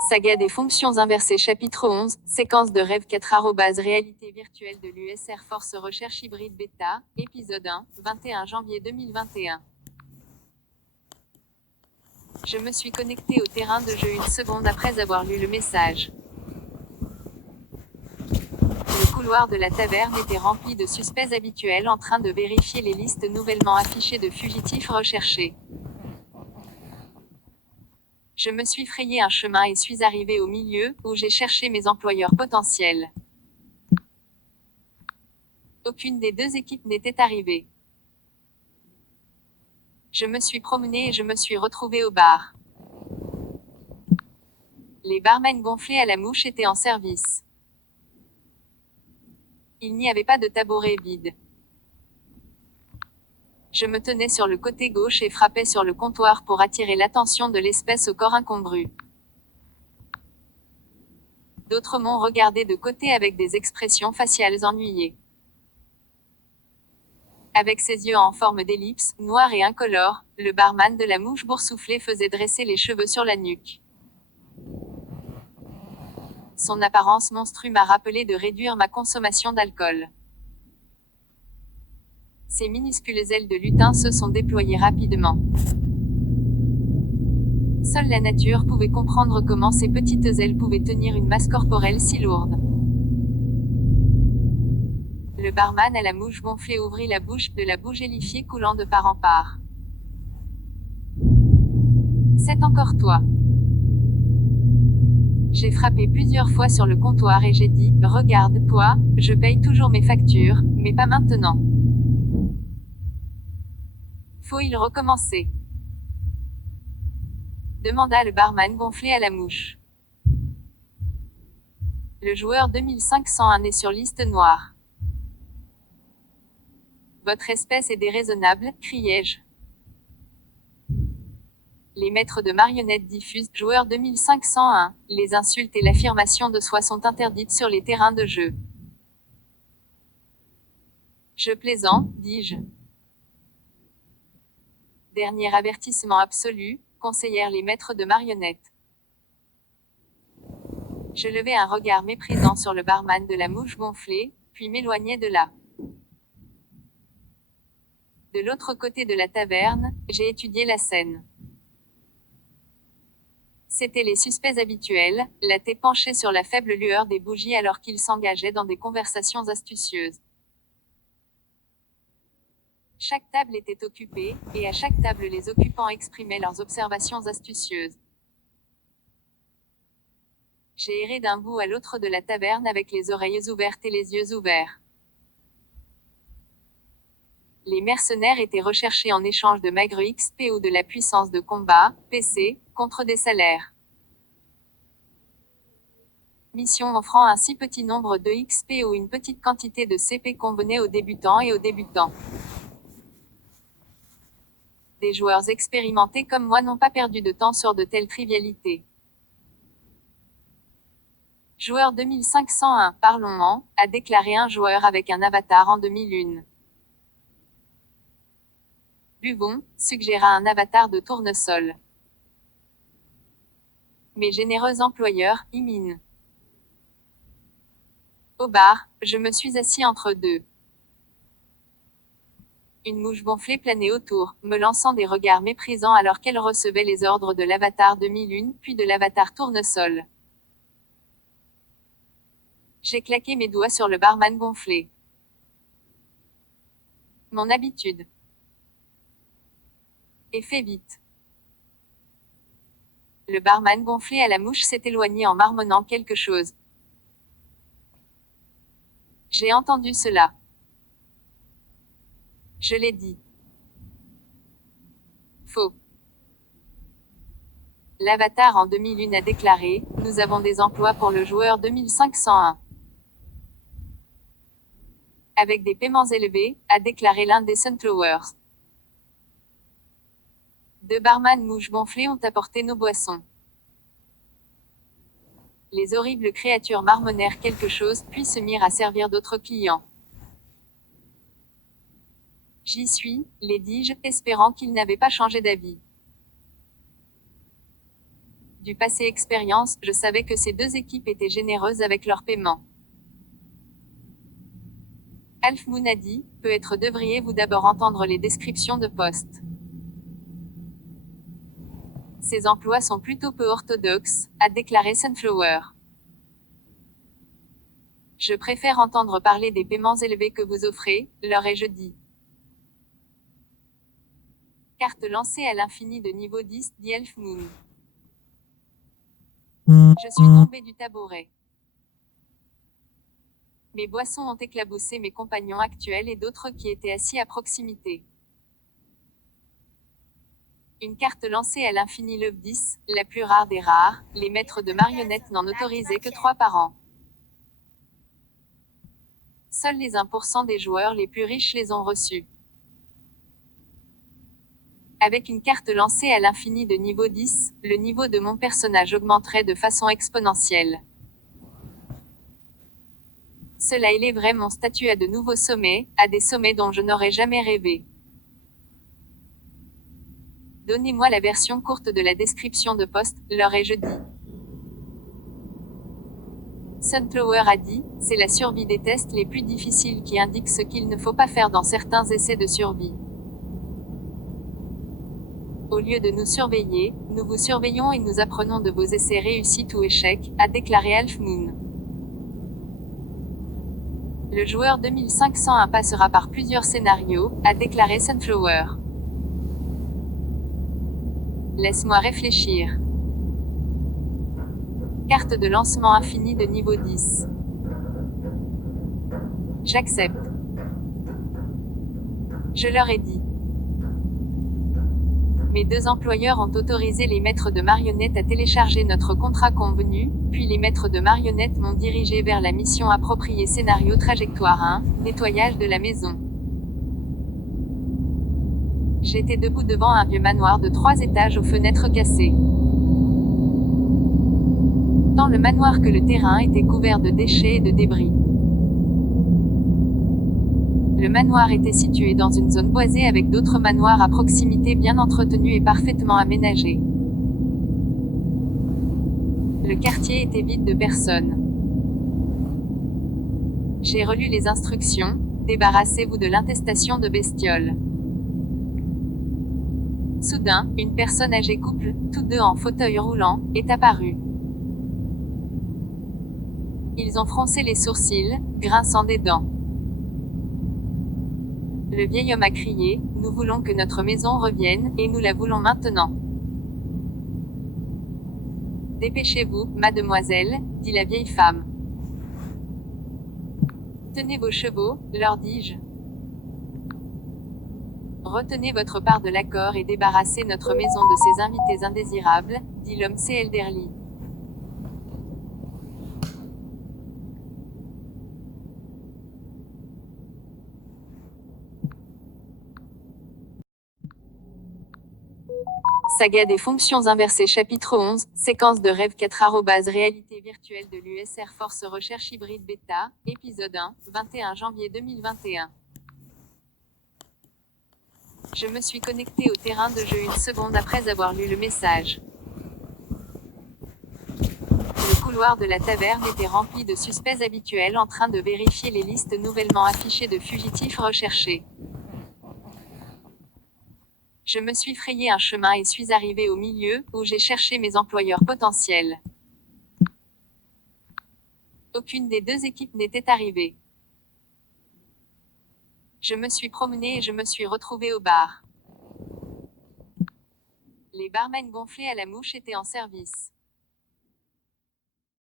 Saga des fonctions inversées chapitre 11, séquence de rêve 4 réalité virtuelle de l'US Air Force Recherche hybride bêta, épisode 1, 21 janvier 2021. Je me suis connecté au terrain de jeu une seconde après avoir lu le message. Le couloir de la taverne était rempli de suspects habituels en train de vérifier les listes nouvellement affichées de fugitifs recherchés. Je me suis frayé un chemin et suis arrivé au milieu, où j'ai cherché mes employeurs potentiels. Aucune des deux équipes n'était arrivée. Je me suis promené et je me suis retrouvé au bar. Les barmen gonflés à la mouche étaient en service. Il n'y avait pas de tabouret vide. Je me tenais sur le côté gauche et frappais sur le comptoir pour attirer l'attention de l'espèce au corps incongru. D'autres m'ont regardé de côté avec des expressions faciales ennuyées. Avec ses yeux en forme d'ellipse, noirs et incolores, le barman de la mouche boursouflée faisait dresser les cheveux sur la nuque. Son apparence monstrue m'a rappelé de réduire ma consommation d'alcool. Ses minuscules ailes de lutin se sont déployées rapidement. Seule la nature pouvait comprendre comment ces petites ailes pouvaient tenir une masse corporelle si lourde. Le barman à la mouche gonflée ouvrit la bouche, de la boue gélifiée coulant de part en part. C'est encore toi. J'ai frappé plusieurs fois sur le comptoir et j'ai dit, regarde, toi, je paye toujours mes factures, mais pas maintenant. Faut-il recommencer? Demanda le barman gonflé à la mouche. Le joueur 2501 est sur liste noire. Votre espèce est déraisonnable, criai-je. Les maîtres de marionnettes diffusent, joueur 2501, les insultes et l'affirmation de soi sont interdites sur les terrains de jeu. Je plaisante, dis-je. Dernier avertissement absolu, conseillèrent les maîtres de marionnettes. Je levai un regard méprisant sur le barman de la mouche gonflée, puis m'éloignai de là. De l'autre côté de la taverne, j'ai étudié la scène. C'étaient les suspects habituels, la tête penchée sur la faible lueur des bougies alors qu'ils s'engageaient dans des conversations astucieuses. Chaque table était occupée, et à chaque table les occupants exprimaient leurs observations astucieuses. J'ai erré d'un bout à l'autre de la taverne avec les oreilles ouvertes et les yeux ouverts. Les mercenaires étaient recherchés en échange de maigre XP ou de la puissance de combat, PC, contre des salaires. Mission offrant un si petit nombre de XP ou une petite quantité de CP convenait aux débutants et aux débutants. Des joueurs expérimentés comme moi n'ont pas perdu de temps sur de telles trivialités. Joueur 2501, parlons-en, a déclaré un joueur avec un avatar en demi-lune. Buvons, suggéra un avatar de tournesol. Mes généreux employeurs, Imine. Au bar, je me suis assis entre deux. Une mouche gonflée planait autour, me lançant des regards méprisants alors qu'elle recevait les ordres de l'avatar demi-lune, puis de l'avatar tournesol. J'ai claqué mes doigts sur le barman gonflé. Mon habitude. Et fais vite. Le barman gonflé à la mouche s'est éloigné en marmonnant quelque chose. J'ai entendu cela. Je l'ai dit. Faux. L'avatar en demi-lune a déclaré, nous avons des emplois pour le joueur 2501. Avec des paiements élevés, a déclaré l'un des Sunflowers. Deux barman mouches gonflées ont apporté nos boissons. Les horribles créatures marmonnèrent quelque chose, puis se mirent à servir d'autres clients. J'y suis, les dis-je, espérant qu'ils n'avaient pas changé d'avis. Du passé expérience, je savais que ces deux équipes étaient généreuses avec leur paiement. Half Moon a dit, peut-être devriez-vous d'abord entendre les descriptions de poste. Ces emplois sont plutôt peu orthodoxes, a déclaré Sunflower. Je préfère entendre parler des paiements élevés que vous offrez, leur ai-je dit. Carte lancée à l'infini de niveau 10, dit Half Moon. Je suis tombé du tabouret. Mes boissons ont éclaboussé mes compagnons actuels et d'autres qui étaient assis à proximité. Une carte lancée à l'infini Love 10, la plus rare des rares, les maîtres de marionnettes n'en autorisaient que 3 par an. Seuls les 1% des joueurs les plus riches les ont reçus. Avec une carte lancée à l'infini de niveau 10, le niveau de mon personnage augmenterait de façon exponentielle. Cela élèverait mon statut à de nouveaux sommets, à des sommets dont je n'aurais jamais rêvé. Donnez-moi la version courte de la description de poste, leur ai-je dit. Sunflower a dit, c'est la survie des tests les plus difficiles qui indiquent ce qu'il ne faut pas faire dans certains essais de survie. Au lieu de nous surveiller, nous vous surveillons et nous apprenons de vos essais réussis ou échecs, a déclaré Half Moon. Le joueur 2501 passera par plusieurs scénarios, a déclaré Sunflower. Laisse-moi réfléchir. Carte de lancement infinie de niveau 10. J'accepte. Je leur ai dit. Mes deux employeurs ont autorisé les maîtres de marionnettes à télécharger notre contrat convenu, puis les maîtres de marionnettes m'ont dirigé vers la mission appropriée scénario trajectoire 1, nettoyage de la maison. J'étais debout devant un vieux manoir de 3 étages aux fenêtres cassées. Tant le manoir que le terrain était couvert de déchets et de débris. Le manoir était situé dans une zone boisée avec d'autres manoirs à proximité bien entretenus et parfaitement aménagés. Le quartier était vide de personnes. J'ai relu les instructions, débarrassez-vous de l'infestation de bestioles. Soudain, une personne âgée couple, tous deux en fauteuil roulant, est apparue. Ils ont froncé les sourcils, grinçant des dents. Le vieil homme a crié, nous voulons que notre maison revienne, et nous la voulons maintenant. Dépêchez-vous, mademoiselle, dit la vieille femme. Tenez vos chevaux, leur dis-je. Retenez votre part de l'accord et débarrassez notre maison de ces invités indésirables, dit l'homme elderly. Saga des fonctions inversées chapitre 11, séquence de rêve 4 réalité virtuelle de l'US Air Force Recherche Hybride Beta, épisode 1, 21 janvier 2021. Je me suis connecté au terrain de jeu une seconde après avoir lu le message. Le couloir de la taverne était rempli de suspects habituels en train de vérifier les listes nouvellement affichées de fugitifs recherchés. Je me suis frayé un chemin et suis arrivé au milieu, où j'ai cherché mes employeurs potentiels. Aucune des deux équipes n'était arrivée. Je me suis promené et je me suis retrouvé au bar. Les barmen gonflés à la mouche étaient en service.